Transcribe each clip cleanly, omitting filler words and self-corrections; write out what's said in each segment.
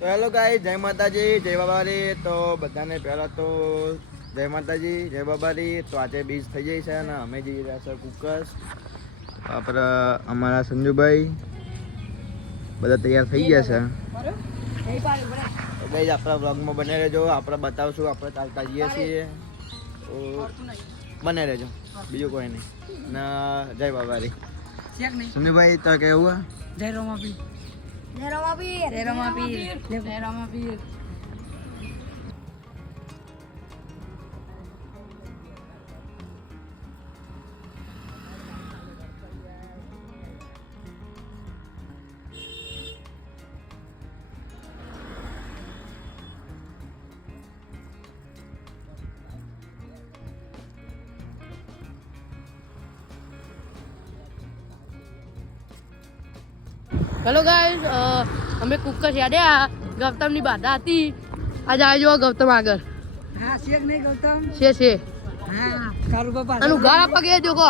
તો hello guys, જય માતાજી, જય બાબારી. તો બધાને પહેલાં તો જય માતાજી, જય બાબારી. તો આજે બીજ થઈ જાય છે અને અમે જઈ રહ્યા છે કુકસ. આપણે અમારા સંજુભાઈ બધા તૈયાર થઈ ગયા છે. તો ગાઈસ આપણા બ્લોગમાં બને રહેજો. આપણે બતાવશું આપણે ચાલતા જઈએ છીએ. તો બને રહેજો, બીજું કોઈ નહીં. ના જય બાબારી. સંજુભાઈ તો કેવું? જય રોમાપીર. જય રમાપીર. જય રોમાપીર. જય રોમાપીર. હેલો ગાઈઝ, અમે કુકર યાડ્યા. ગૌતમની બાધા હતી. આજે આવી જુઓ ગૌતમ આગળ. હા, શેક નહીં ગૌતમ. છે હા, કારુ બાપા. આનું ગાળ આપવા ગયા જો કો.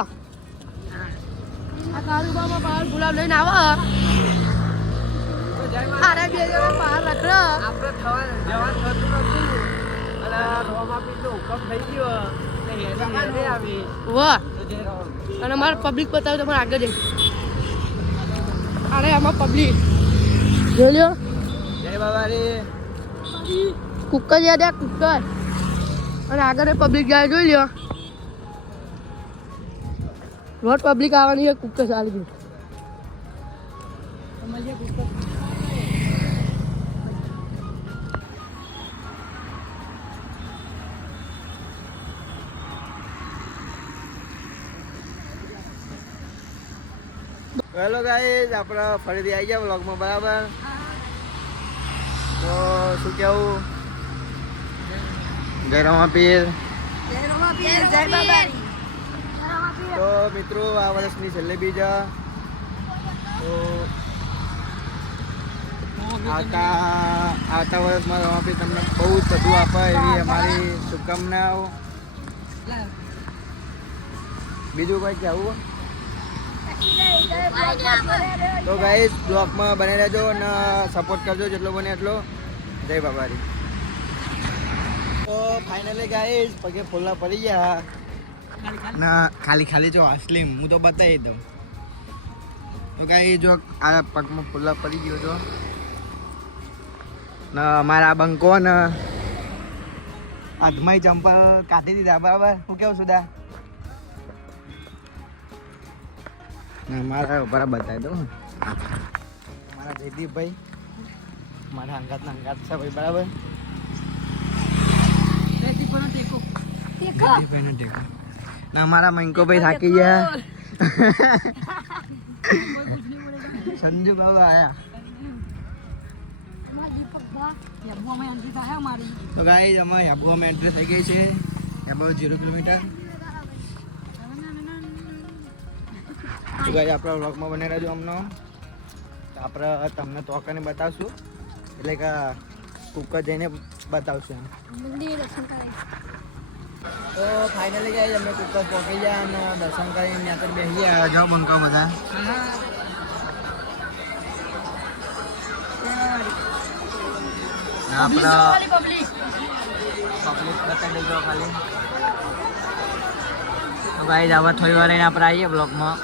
આ કારુ બાપા બહાર ગુલાબ લઈને આવે. અરે બે જણા બહાર રખડે. આપણે જવાન થતું નતું અને રોમાપીરનો હુકમ થઈ ગયો એટલે હેડે આવી. વાહ. અને મારે પબ્લિક બતાવે તો મને આગળ જઈ. અરે આમાં પબ્લિક જોઈ લ્યો. જય બાબારી. કુકર યાદ કુકર. અને આગળ પબ્લિક જાય જોઈ લ્યો. રોડ પબ્લિક આવવાની છે. કુકર ચાલી ગયું. હેલો ગાઈસ, આપણે ફરીથી આવી ગયા વ્લોગમાં. બરાબર, તો શું કેવું? જય રમાપીર. જય રમાપીર. જય બાબારી. તો મિત્રો, આ વર્ષની છેલ્લી બીજા તો આવતા વર્ષમાં રમાપીર તમને બહુ જ બધું આપે એવી અમારી શુભકામનાઓ. બીજું કંઈ કહેવું? તો ગાઈસ બ્લોગમાં બને રહેજો અને સપોર્ટ કરજો જેટલો બને એટલો. જય બાબારી. તો ફાઇનલી ગાઈસ પગે ફોલ્લા પડી ગયા ના, ખાલી જો અસલીમ હું તો બતાવી દઉં. તો ગાઈસ જો આ પગમાં ફોલ્લા પડી ગયો છો ને અમારા બંકો ને અધમાઈ ચંપલ કાઢી દીધા. બરાબર, હું કેવું સુધા? મારા ઉપર બતાવી દઉં. મારા જયદીપભાઈ મારા અંગાતના અંગાત છે ભાઈ. બરાબર, જયદીપભાઈનો ટેકો. ના અમારા મંકોભાઈ થાકી ગયા. સંજુ બાબા આયા. તો ગાઈસ અમે યાબુમાં એન્ટ્રી થઈ ગઈ છે. યાબુ 0 કિલોમીટર. તો ગાઈસ આપણા વ્લોગમાં બને રહેજો. અમને આપણે તમને તોકાને બતાવશું, એટલે કે કુકર જઈને બતાવશું. તો ફાઇનલી ગાઈસ અમે કુકર પહોંચી ગયા અને દર્શન કરીને ત્યાં તો બેસી ગયા. જાઓ બંકા બધા. આપણા પબ્લિક બતાવી દેજો ખાલી. તો ગાઈસ આવા થોડી વાર આપણે આવીએ બ્લોગમાં.